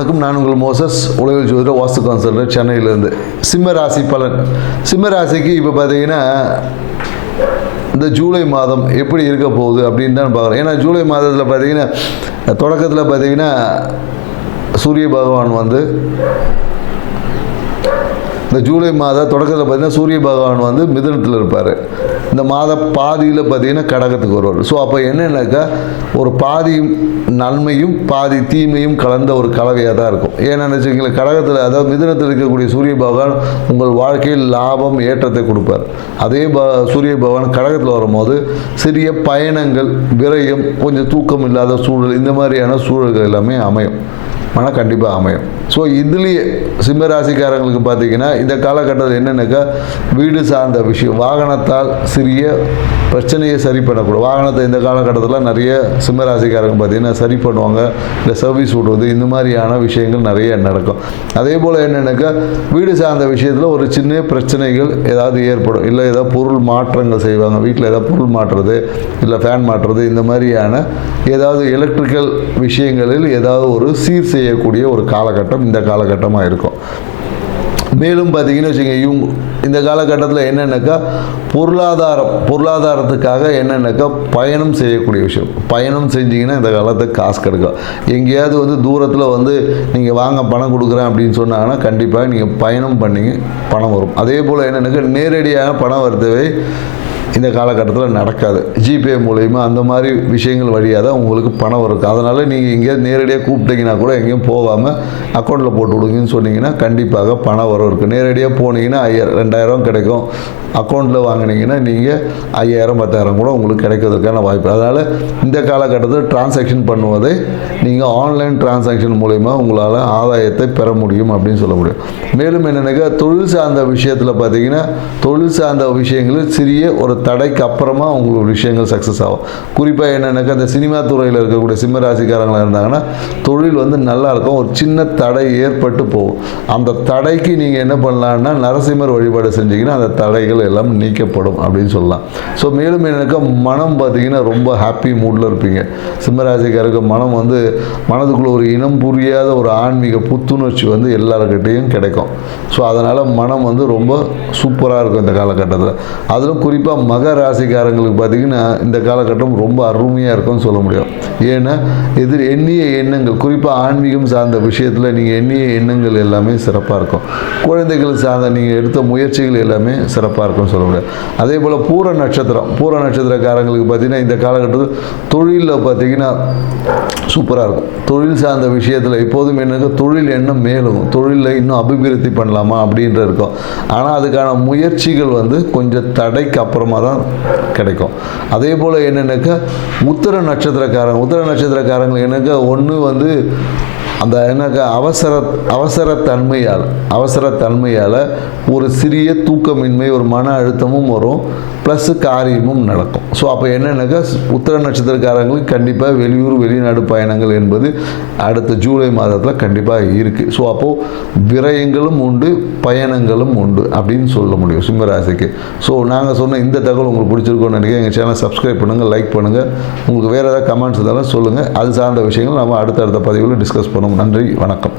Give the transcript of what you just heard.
வணக்கம். நான் உங்கள் மோசஸ், உலகில் ஜோதிட வாஸ்து கன்சல்டன்ட், சென்னையிலேருந்து. சிம்ம ராசி பலன். சிம்ம ராசிக்கு இப்போ பார்த்தீங்கன்னா இந்த ஜூலை மாதம் எப்படி இருக்க போகுது அப்படின்னு தான் பார்க்குறோம். ஏன்னா ஜூலை மாதத்தில் பார்த்தீங்கன்னா தொடக்கத்தில் பார்த்தீங்கன்னா சூரிய பகவான் வந்து இந்த ஜூலை மாத தொடக்கத்தில் பார்த்தீங்கன்னா சூரிய பகவான் வந்து மிதுனத்தில் இருப்பார். இந்த மாத பாதியில் பார்த்தீங்கன்னா கடகத்துக்கு வருவார். ஸோ அப்போ என்னென்னாக்கா ஒரு பாதி நன்மையும் பாதி தீமையும் கலந்த ஒரு கலவையாக தான் இருக்கும். ஏன்னு வச்சுக்கோங்களேன், கடகத்தில் அதாவது மிதுனத்தில் இருக்கக்கூடிய சூரிய பகவான் உங்கள் வாழ்க்கையில் லாபம் ஏற்றத்தை கொடுப்பார். அதே சூரிய பகவான் கடகத்தில் வரும்போது சிறிய பயணங்கள், விரயம், கொஞ்சம் தூக்கம் இல்லாத சூழல், இந்த மாதிரியான சூழல்கள் எல்லாமே அமையும். ஆனால் கண்டிப்பாக அமையும். ஸோ இதுலேயே சிம்மராசிக்காரங்களுக்கு பார்த்தீங்கன்னா இந்த காலகட்டத்தில் என்னென்னாக்கா வீடு சார்ந்த விஷயம், வாகனத்தால் சிறிய பிரச்சனையை சரி பண்ணக்கூடாது. வாகனத்தை இந்த காலகட்டத்தில் நிறைய சிம்மராசிக்காரங்க பார்த்தீங்கன்னா சரி பண்ணுவாங்க, இல்லை சர்வீஸ் விடுவது, இந்த மாதிரியான விஷயங்கள் நிறைய நடக்கும். அதே போல் என்னென்னாக்கா வீடு சார்ந்த விஷயத்தில் ஒரு சின்ன பிரச்சனைகள் ஏதாவது ஏற்படும், இல்லை ஏதாவது பொருள் மாற்றங்கள் செய்வாங்க, வீட்டில் ஏதாவது பொருள் மாற்றுறது, இல்லை ஃபேன் மாற்றுறது, இந்த மாதிரியான ஏதாவது எலக்ட்ரிக்கல் விஷயங்களில் ஏதாவது ஒரு சீர் செய்யக்கூடிய ஒரு காலகட்டம் இந்த காலகட்டமாக இருக்கும். மேலும் பார்த்தீங்கன்னு வச்சுக்கோங்க, இந்த காலகட்டத்தில் என்னென்னாக்கா பொருளாதாரத்துக்காக என்னென்னாக்கா பயணம் செய்யக்கூடிய விஷயம். பயணம் செஞ்சிங்கன்னா இந்த காலத்துக்கு காசு கிடைக்கும். எங்கேயாவது வந்து தூரத்தில் வந்து நீங்கள் வாங்க பணம் கொடுக்குறேன் அப்படின்னு சொன்னாங்கன்னா கண்டிப்பாக நீங்கள் பயணம் பண்ணிங்க பணம் வரும். அதே போல் என்னென்னாக்கா நேரடியாக பணம் வருதவே இந்த காலகட்டத்தில் நடக்காது. ஜிபே மூலயமா அந்த மாதிரி விஷயங்கள் வழியாக தான் உங்களுக்கு பணம் வரும். அதனால் நீங்கள் எங்கேயாவது நேரடியாக கூப்பிட்டீங்கன்னா கூட எங்கேயும் போகாமல் அக்கௌண்ட்டில் போட்டு விடுங்கன்னு சொன்னீங்கன்னா கண்டிப்பாக பணம் வரும் இருக்குது. நேரடியாக போனீங்கன்னா 2000 கிடைக்கும். அக்கௌண்ட்டில் வாங்கினீங்கன்னா நீங்கள் 5000 10,000 கூட உங்களுக்கு கிடைக்கிறதுக்கான வாய்ப்பு. அதனால் இந்த காலகட்டத்தில் டிரான்சாக்ஷன் பண்ணுவதை நீங்கள் ஆன்லைன் டிரான்சாக்ஷன் மூலயமா உங்களால் ஆதாயத்தை பெற முடியும் அப்படின்னு சொல்ல முடியும். மேலும் என்னென்னாக்கா தொழில் சார்ந்த விஷயத்தில் பார்த்தீங்கன்னா தொழில் சார்ந்த விஷயங்களில் சிறிய ஒரு தடைக்கு அப்புறமா உங்களுக்கு விஷயங்கள் சக்ஸஸ் ஆகும். குறிப்பாக என்னென்னாக்கா இந்த சினிமா துறையில் இருக்கக்கூடிய சிம்மராசிக்காரங்களாக இருந்தாங்கன்னா தொழில் வந்து நல்லா இருக்கும். ஒரு சின்ன தடை ஏற்பட்டு போகும். அந்த தடைக்கு நீங்கள் என்ன பண்ணலான்னா நரசிம்மர் வழிபாடு செஞ்சீங்கன்னா அந்த தடைகள் எல்லாம் நீக்கப்படும் அப்படின்னு சொல்லலாம். ஸோ மேலும் எனக்கு மனம் பார்த்தீங்கன்னா ரொம்ப ஹாப்பி மூடில் இருப்பீங்க. சிம்மராசிக்காரருக்கு மனம் வந்து மனதுக்குள்ள ஒரு இனம் புரியாத ஒரு ஆன்மீக புத்துணர்ச்சி வந்து எல்லாருக்கிட்டையும் கிடைக்கும். ஸோ அதனால் மனம் வந்து ரொம்ப சூப்பராக இருக்கும் இந்த காலகட்டத்தில். அதிலும் குறிப்பாக மகர ராசிக்காரங்களுக்கு பார்த்தீங்கன்னா இந்த காலகட்டம் ரொம்ப அருமையாக இருக்கும்னு சொல்ல முடியும். ஏன்னா எண்ணிய எண்ணங்கள், குறிப்பாக ஆன்மீகம் சார்ந்த விஷயத்தில் நீங்கள் எண்ணிய எண்ணங்கள் எல்லாமே சிறப்பாக இருக்கும். குழந்தைகள் சார்ந்த நீங்கள் எடுத்த முயற்சிகள் எல்லாமே சிறப்பாக இருக்கும்னு சொல்ல முடியாது. அதே போல் பூர நட்சத்திரக்காரங்களுக்கு பார்த்தீங்கன்னா இந்த காலகட்டத்தில் தொழிலில் பார்த்தீங்கன்னா சூப்பராக இருக்கும். தொழில் சார்ந்த விஷயத்தில் எப்போதும் என்னங்க தொழில் எண்ணம் மேலும் தொழிலில் இன்னும் அபிவிருத்தி பண்ணலாமா அப்படின்ற இருக்கும். ஆனால் அதுக்கான முயற்சிகள் வந்து கொஞ்சம் தடைக்கு அப்புறமா தான் கிடைக்கும். அதே போல் என்னென்னாக்கா உத்திர நட்சத்திரக்காரங்க என்னக்கா ஒன்று வந்து அந்த என்னக்கா அவசர தன்மையால் ஒரு சிறிய தூக்கமின்மை, ஒரு மன அழுத்தமும் வரும், ப்ளஸ் காரியமும் நடக்கும். ஸோ அப்போ என்னென்னாக்கா உத்திர நட்சத்திரக்காரங்களுக்கு கண்டிப்பாக வெளியூர் வெளிநாடு பயணங்கள் என்பது அடுத்த ஜூலை மாதத்தில் கண்டிப்பாக இருக்குது. ஸோ அப்போது விரயங்களும் உண்டு, பயணங்களும் உண்டு அப்படின்னு சொல்ல முடியும் சிம்மராசிக்கு. ஸோ நாங்கள் சொன்ன இந்த தகவல் உங்களுக்கு பிடிச்சிருக்கோன்னு நினைக்கிறேன். எங்கள் சேனலை சப்ஸ்கிரைப் பண்ணுங்கள், லைக் பண்ணுங்கள். உங்களுக்கு வேறு ஏதாவது கமெண்ட்ஸ் இருந்தாலும் சொல்லுங்கள். அது சார்ந்த விஷயங்கள் நம்ம அடுத்தடுத்த பதிவில் டிஸ்கஸ் பண்ணுவோம். நன்றி, வணக்கம்.